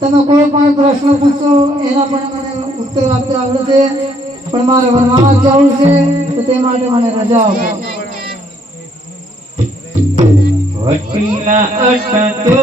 તમે કોઈ પણ પ્રશ્ન પૂછો એના પણ મને ઉત્તર આપતા આવડે છે, પણ મારે વનવાસ જવું છે તો તે માટે મને રજા આપો. વટીલા અટતો